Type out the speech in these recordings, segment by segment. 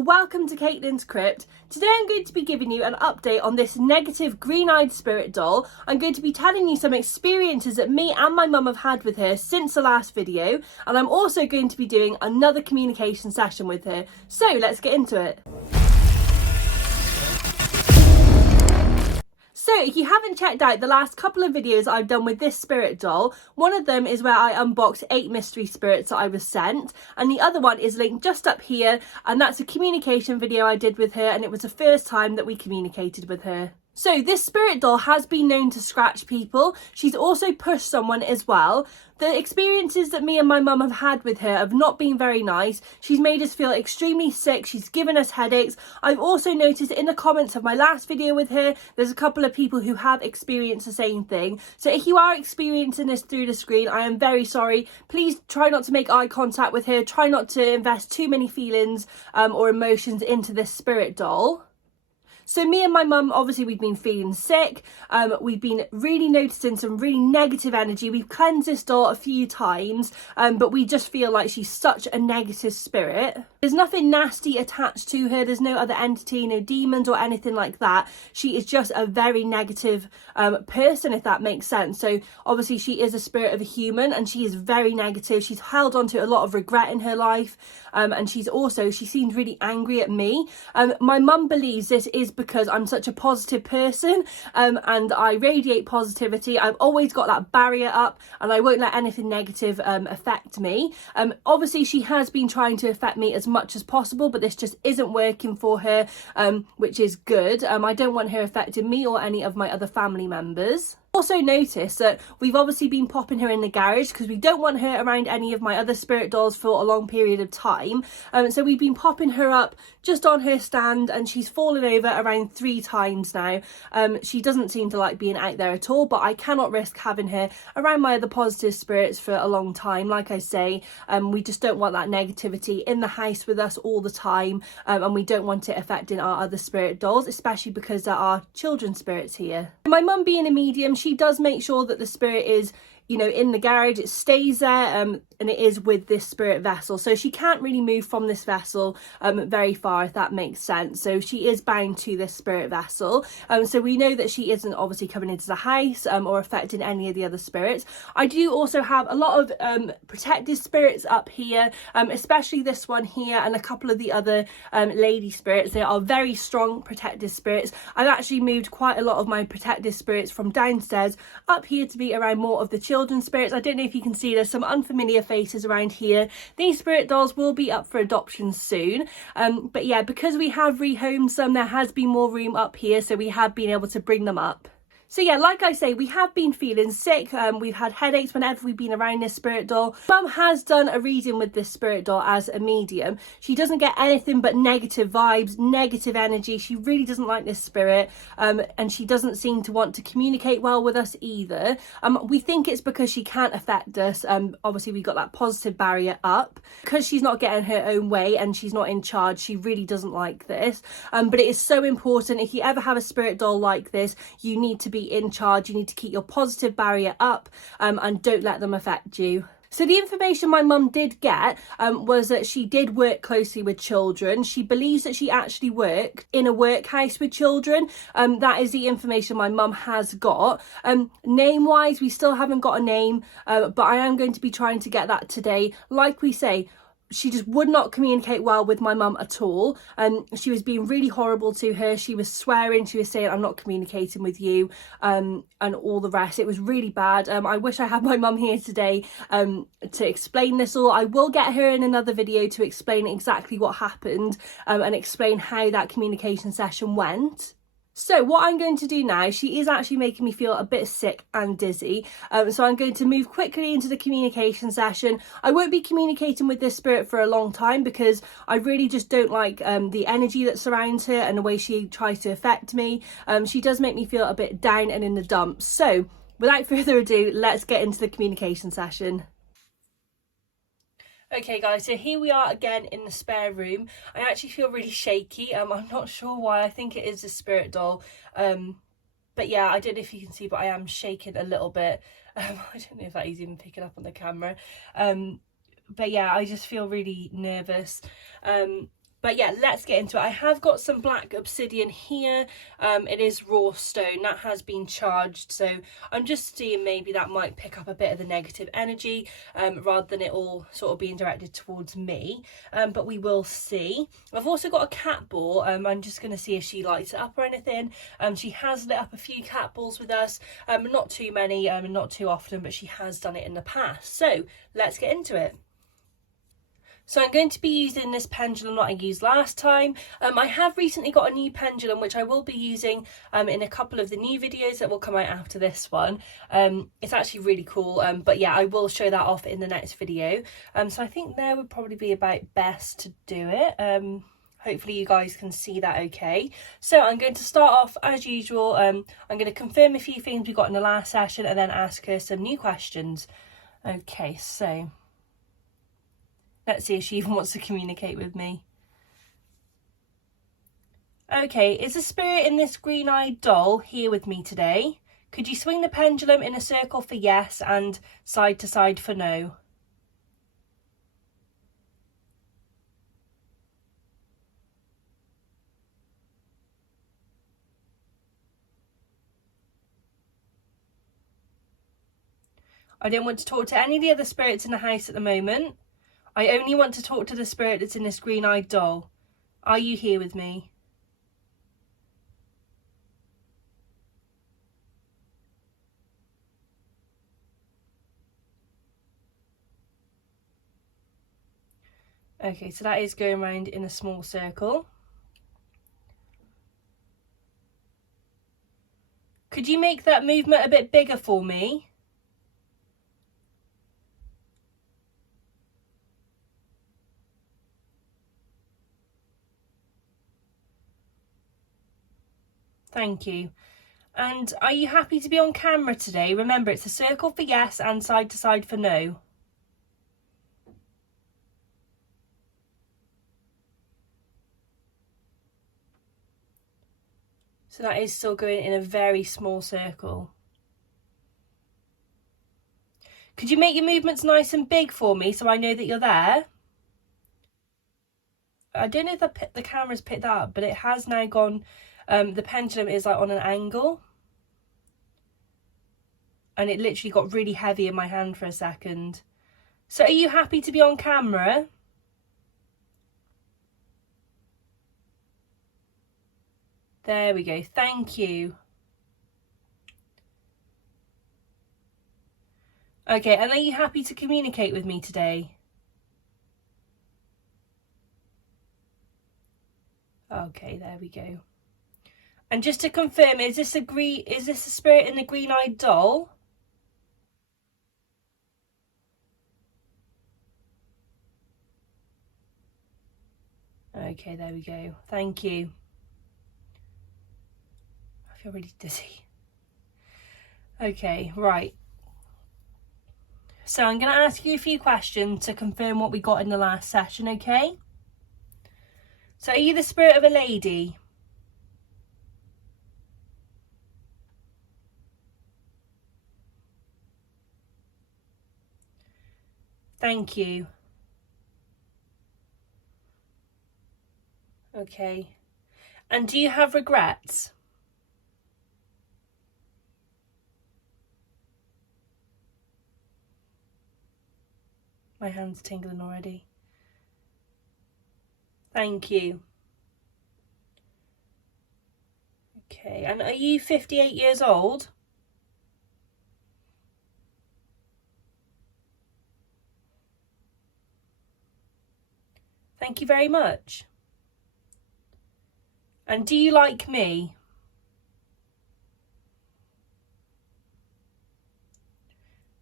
welcome to Caitlin's Crypt. Today I'm going to be giving you an update on this negative green-eyed spirit doll. I'm going to be telling you some experiences that me and my mum have had with her since the last video, and I'm also going to be doing another communication session with her. So let's get into it. So if you haven't checked out the last couple of videos I've done with this spirit doll, one of them is where I unboxed 8 mystery spirits that I was sent, and the other one is linked just up here, and that's a communication video I did with her, and it was the first time that we communicated with her. So this spirit doll has been known to scratch people. She's also pushed someone as well. The experiences that me and my mum have had with her have not been very nice. She's made us feel extremely sick. She's given us headaches. I've also noticed in the comments of my last video with her, there's a couple of people who have experienced the same thing. So if you are experiencing this through the screen, I am very sorry. Please try not to make eye contact with her. Try not to invest too many feelings or emotions into this spirit doll. So me and my mum, obviously we've been feeling sick, we've been really noticing some really negative energy. We've cleansed this doll a few times, but we just feel like she's such a negative spirit. There's nothing nasty attached to her, there's no other entity, no demons or anything like that. She is just a very negative person, if that makes sense. So obviously she is a spirit of a human and she is very negative. She's held on to a lot of regret in her life, and she seems really angry at me. My mum believes this is because I'm such a positive person, and I radiate positivity. I've always got that barrier up and I won't let anything negative affect me. Obviously she has been trying to affect me as much as possible, but this just isn't working for her, which is good. I don't want her affecting me or any of my other family members. Also notice that we've obviously been popping her in the garage because we don't want her around any of my other spirit dolls for a long period of time. So we've been popping her up just on her stand and she's fallen over around 3 times now. She doesn't seem to like being out there at all, but I cannot risk having her around my other positive spirits for a long time. Like I say, we just don't want that negativity in the house with us all the time, and we don't want it affecting our other spirit dolls, especially because there are children spirits here. My mum being a medium, she does make sure that the spirit is, you know, in the garage, it stays there, and it is with this spirit vessel. So she can't really move from this vessel very far, if that makes sense. So she is bound to this spirit vessel. So we know that she isn't obviously coming into the house or affecting any of the other spirits. I do also have a lot of protective spirits up here, especially this one here and a couple of the other lady spirits. They are very strong protective spirits. I've actually moved quite a lot of my protective spirits from downstairs up here to be around more of the children's spirits. I don't know if you can see, there's some unfamiliar faces around here. These spirit dolls will be up for adoption soon, but yeah, because we have rehomed some, there has been more room up here, so we have been able to bring them up. So yeah, like I say, we have been feeling sick. We've had headaches whenever we've been around this spirit doll. Mum has done a reading with this spirit doll as a medium. She doesn't get anything but negative vibes, negative energy. She really doesn't like this spirit, and she doesn't seem to want to communicate well with us either. We think it's because she can't affect us. Obviously we got that positive barrier up. Because she's not getting her own way and she's not in charge, she really doesn't like this. But it is so important, if you ever have a spirit doll like this, you need to be in charge. You need to keep your positive barrier up, and don't let them affect you. So the information my mum did get was that she did work closely with children. She believes that she actually worked in a workhouse with children. That is the information my mum has got. Name wise, we still haven't got a name, but I am going to be trying to get that today. Like we say, she just would not communicate well with my mum at all, and she was being really horrible to her. She was swearing, she was saying, I'm not communicating with you, and all the rest. It was really bad. I wish I had my mum here today to explain this all. I will get her in another video to explain exactly what happened, and explain how that communication session went. So what I'm going to do now, she is actually making me feel a bit sick and dizzy, so I'm going to move quickly into the communication session. I won't be communicating with this spirit for a long time because I really just don't like the energy that surrounds her and the way she tries to affect me. She does make me feel a bit down and in the dumps. So without further ado, let's get into the communication session. Okay guys, so here we are again in the spare room. I actually feel really shaky. I'm not sure why. I think it is a spirit doll. But yeah, I don't know if you can see, but I am shaking a little bit. I don't know if that is even picking up on the camera. But yeah, I just feel really nervous. But yeah, let's get into it. I have got some black obsidian here. It is raw stone that has been charged, so I'm just seeing maybe that might pick up a bit of the negative energy rather than it all sort of being directed towards me, but we will see. I've also got a cat ball. I'm just going to see if she lights it up or anything. She has lit up a few cat balls with us, not too many, not too often, but she has done it in the past. So let's get into it. So I'm going to be using this pendulum that I used last time. I have recently got a new pendulum which I will be using in a couple of the new videos that will come out after this one. It's actually really cool, but yeah, I will show that off in the next video. So I think there would probably be about best to do it. Hopefully you guys can see that okay. So I'm going to start off as usual. I'm going to confirm a few things we got in the last session and then ask her some new questions. Okay, so let's see if she even wants to communicate with me. Okay, is the spirit in this green-eyed doll here with me today? Could you swing the pendulum in a circle for yes and side to side for no? I don't want to talk to any of the other spirits in the house at the moment. I only want to talk to the spirit that's in this green-eyed doll. Are you here with me? Okay, so that is going around in a small circle. Could you make that movement a bit bigger for me? Thank you. And are you happy to be on camera today? Remember, it's a circle for yes and side to side for no. So that is still going in a very small circle. Could you make your movements nice and big for me so I know that you're there? I don't know if the camera's picked that up, but it has now gone, the pendulum is like on an angle. And it literally got really heavy in my hand for a second. So are you happy to be on camera? There we go, thank you. Okay, and are you happy to communicate with me today? Okay, there we go. And just to confirm, is this a spirit in the green-eyed doll? Okay, there we go. Thank you. I feel really dizzy. Okay, right. So I'm going to ask you a few questions to confirm what we got in the last session, okay? So are you the spirit of a lady? Thank you. Okay. And do you have regrets? My hand's tingling already. Thank you. Okay, and are you 58 years old? Thank you very much. And do you like me?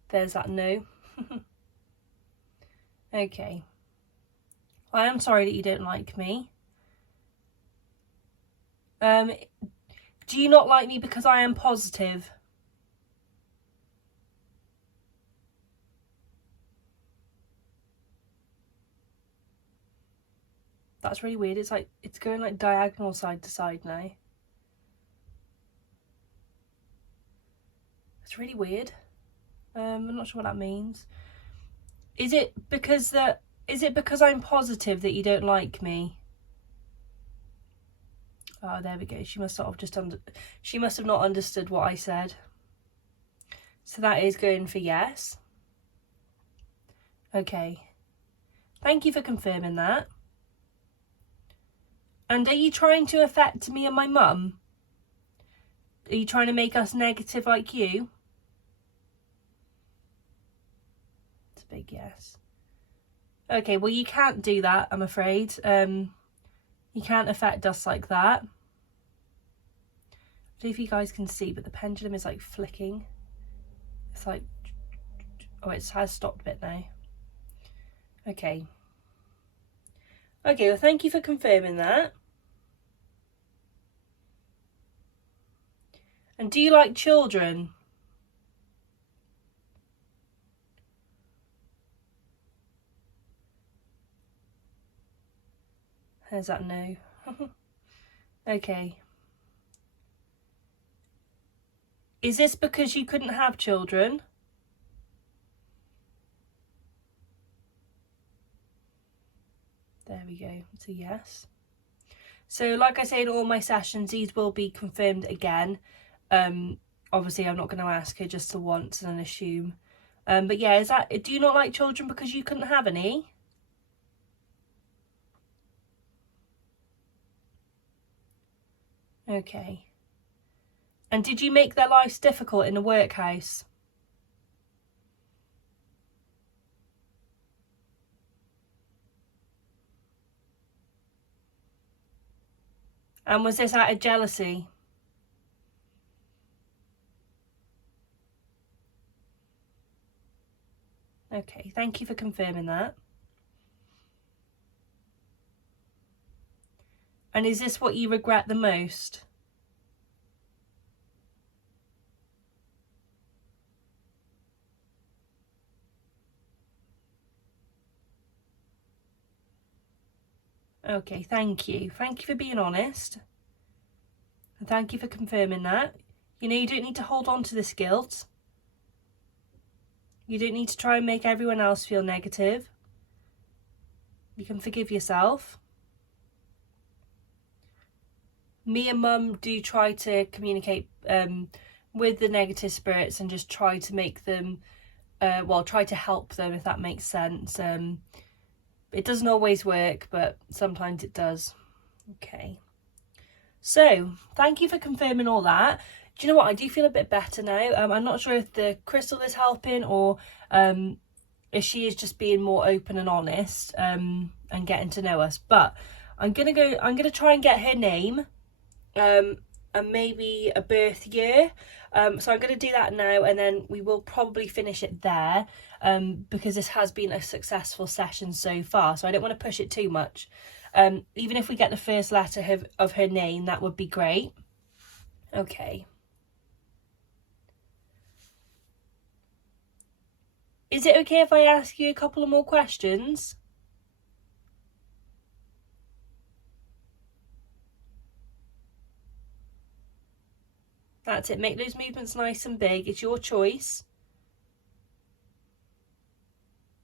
There's that no. Okay. I am sorry that you don't like me. Do you not like me because I am positive? That's really weird. It's like, it's going like diagonal side to side now. It's really weird. I'm not sure what that means. Is it because I'm positive that you don't like me? Oh, there we go. She must not have she must have not understood what I said. So that is going for yes. Okay. Thank you for confirming that. And are you trying to affect me and my mum? Are you trying to make us negative like you? It's a big yes. Okay, well, you can't do that, I'm afraid. You can't affect us like that. I don't know if you guys can see, but the pendulum is like flicking. It's like, oh, it has stopped a bit now. Okay. Okay, well, thank you for confirming that. And do you like children? There's that no. Okay. Is this because you couldn't have children? There we go. It's a yes. So like I say in all my sessions, these will be confirmed again. Obviously I'm not going to ask her just to once and assume. But yeah, do you not like children because you couldn't have any? Okay. And did you make their lives difficult in the workhouse? And was this out of jealousy? Okay, thank you for confirming that. And is this what you regret the most? Okay, thank you. Thank you for being honest. And thank you for confirming that. You know, you don't need to hold on to this guilt. You don't need to try and make everyone else feel negative. You can forgive yourself. Me and Mum do try to communicate with the negative spirits and just try to make them, try to help them, if that makes sense. It doesn't always work, but sometimes it does. Okay. So, thank you for confirming all that. Do you know what? I do feel a bit better now. I'm not sure if the crystal is helping or if she is just being more open and honest and getting to know us. But I'm gonna try and get her name and maybe a birth year. So I'm going to do that now, and then we will probably finish it there because this has been a successful session so far, so I don't want to push it too much. Even if we get the first letter of her name, that would be great. Okay. Is it okay if I ask you a couple of more questions? That's it. Make those movements nice and big. It's your choice.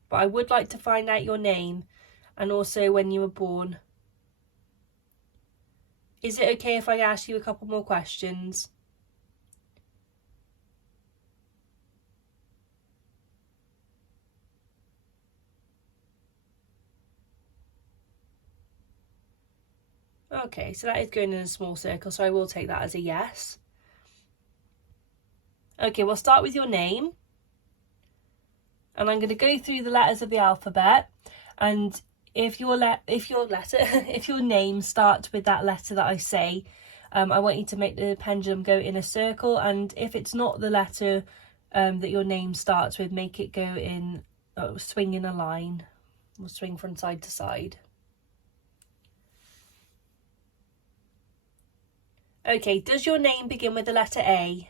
But I would like to find out your name and also when you were born. Is it okay if I ask you a couple more questions? Okay, so that is going in a small circle, so I will take that as a yes. Okay, we'll start with your name. And I'm going to go through the letters of the alphabet, and if your name starts with that letter that I say, I want you to make the pendulum go in a circle, and if it's not the letter that your name starts with, make it go in, swing in a line. We'll swing from side to side. Okay, does your name begin with the letter A?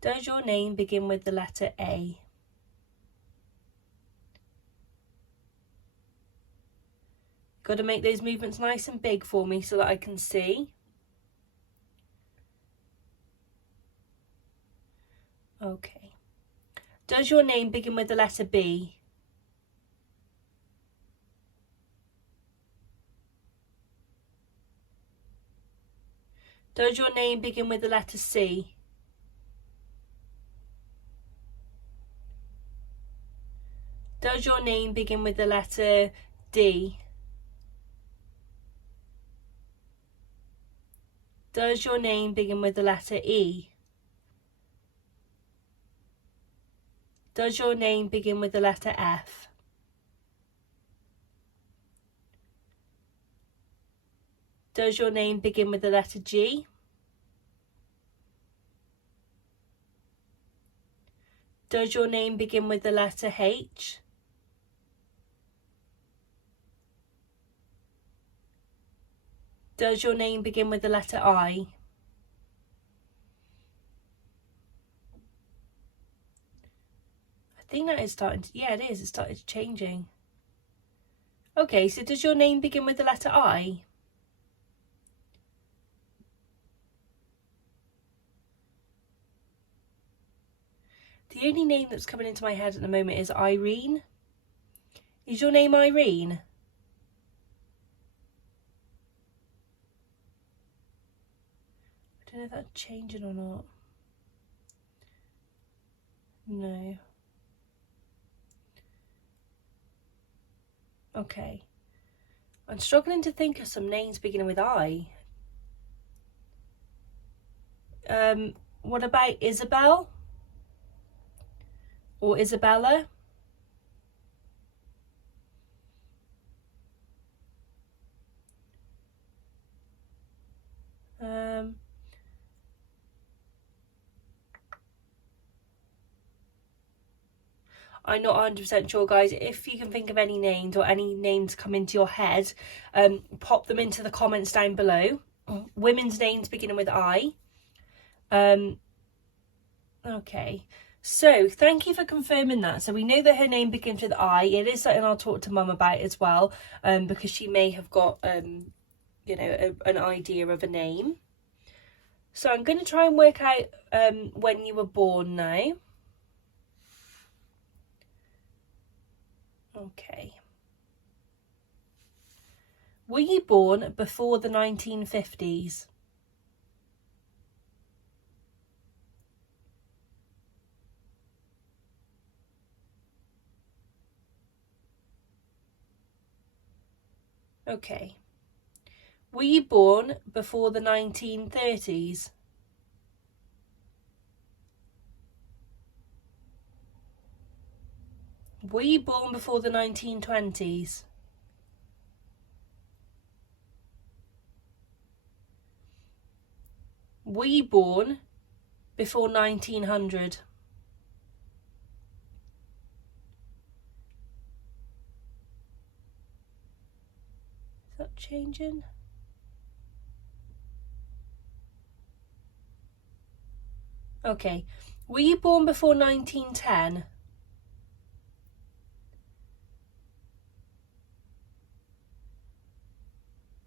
Does your name begin with the letter A? Got to make those movements nice and big for me so that I can see. Okay. Does your name begin with the letter B? Does your name begin with the letter C? Does your name begin with the letter D? Does your name begin with the letter E? Does your name begin with the letter F? Does your name begin with the letter G? Does your name begin with the letter H? Does your name begin with the letter I? I think that is starting to, yeah, it is. It started changing. Okay, so does your name begin with the letter I? The only name that's coming into my head at the moment is Irene. Is your name Irene? I don't know if that's changing or not. No. Okay. I'm struggling to think of some names beginning with I. What about Isabel? Or Isabella? I'm not 100% sure, guys. If you can think of any names or any names come into your head, pop them into the comments down below. Women's names beginning with I. Okay. So, thank you for confirming that. So, we know that her name begins with I. It is something I'll talk to Mum about as well, because she may have got, you know, an idea of a name. So, I'm going to try and work out when you were born now. Okay. Were you born before the 1950s? Okay. Were you born before the 1930s? Were you born before the 1920s? Were you born before 1900? Is that changing? Okay. Were you born before 1910?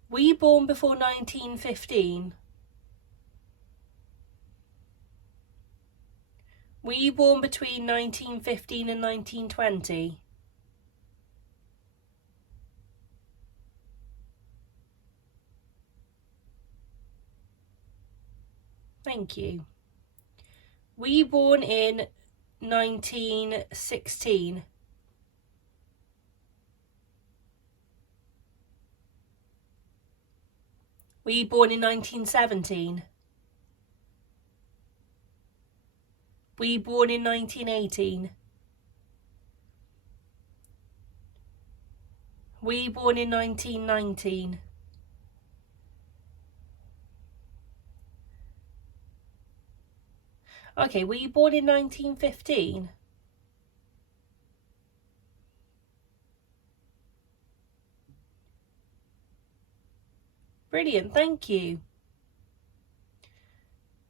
Were you born before 1915? Were you born between 1915 and 1920? Thank you. Were you born in 1916? Were you born in 1917? Were you born in 1918? Were you born in 1919? Okay, were you born in 1915? Brilliant, thank you.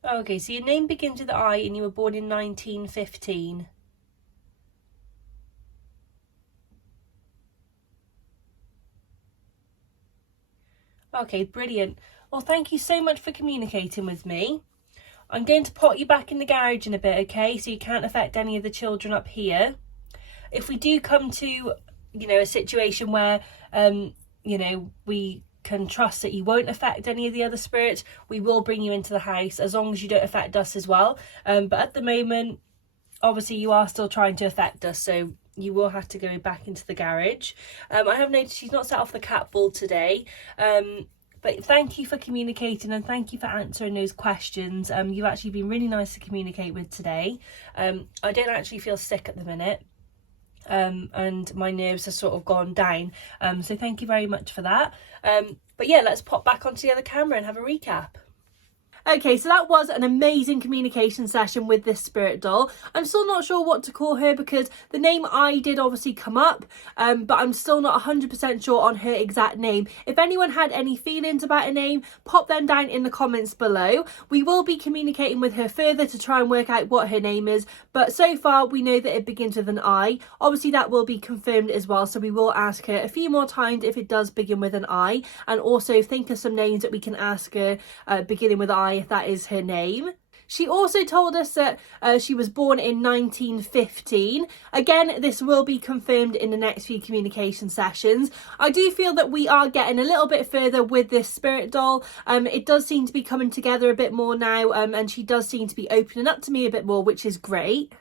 Okay, so your name begins with I and you were born in 1915. Okay, brilliant. Well, thank you so much for communicating with me. I'm going to put you back in the garage in a bit, okay? So you can't affect any of the children up here. If we do come to, you know, a situation where, you know, we can trust that you won't affect any of the other spirits, we will bring you into the house, as long as you don't affect us as well. But at the moment, obviously you are still trying to affect us, so you will have to go back into the garage. I have noticed she's not set off the cat ball today, but thank you for communicating and thank you for answering those questions. You've actually been really nice to communicate with today. I don't actually feel sick at the minute, and my nerves have sort of gone down, so thank you very much for that. But yeah, let's pop back onto the other camera and have a recap. Okay, so that was an amazing communication session with this spirit doll. I'm still not sure what to call her because the name I did obviously come up, but I'm still not 100% sure on her exact name. If anyone had any feelings about a name, pop them down in the comments below. We will be communicating with her further to try and work out what her name is, but so far we know that it begins with an I. Obviously that will be confirmed as well, so we will ask her a few more times if it does begin with an I, and also think of some names that we can ask her beginning with I, if that is her name. She also told us that she was born in 1915. Again, this will be confirmed in the next few communication sessions. I do feel that we are getting a little bit further with this spirit doll. It does seem to be coming together a bit more now, and she does seem to be opening up to me a bit more, which is great.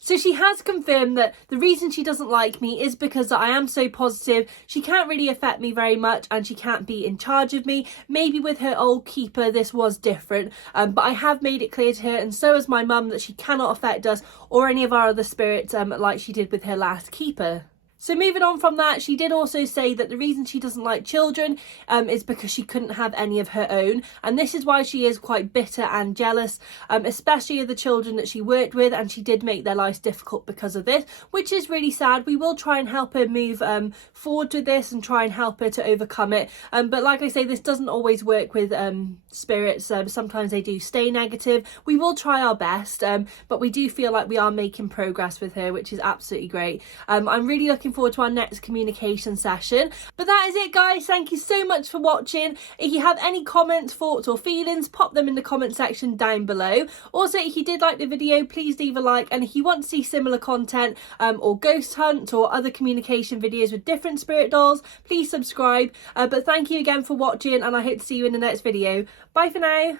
So she has confirmed that the reason she doesn't like me is because I am so positive. She can't really affect me very much and she can't be in charge of me. Maybe with her old keeper this was different, but I have made it clear to her, and so has my mum, that she cannot affect us or any of our other spirits like she did with her last keeper. So moving on from that, she did also say that the reason she doesn't like children is because she couldn't have any of her own. And this is why she is quite bitter and jealous, especially of the children that she worked with. And she did make their lives difficult because of this, which is really sad. We will try and help her move forward with this and try and help her to overcome it. But like I say, this doesn't always work with spirits. Sometimes they do stay negative. We will try our best, but we do feel like we are making progress with her, which is absolutely great. I'm really looking forward to our next communication session. But that is it, guys. Thank you so much for watching. If you have any comments, thoughts or feelings, pop them in the comment section down below. Also, if you did like the video, please leave a like, and if you want to see similar content or ghost hunt or other communication videos with different spirit dolls, please subscribe. But thank you again for watching, and I hope to see you in the next video. Bye for now.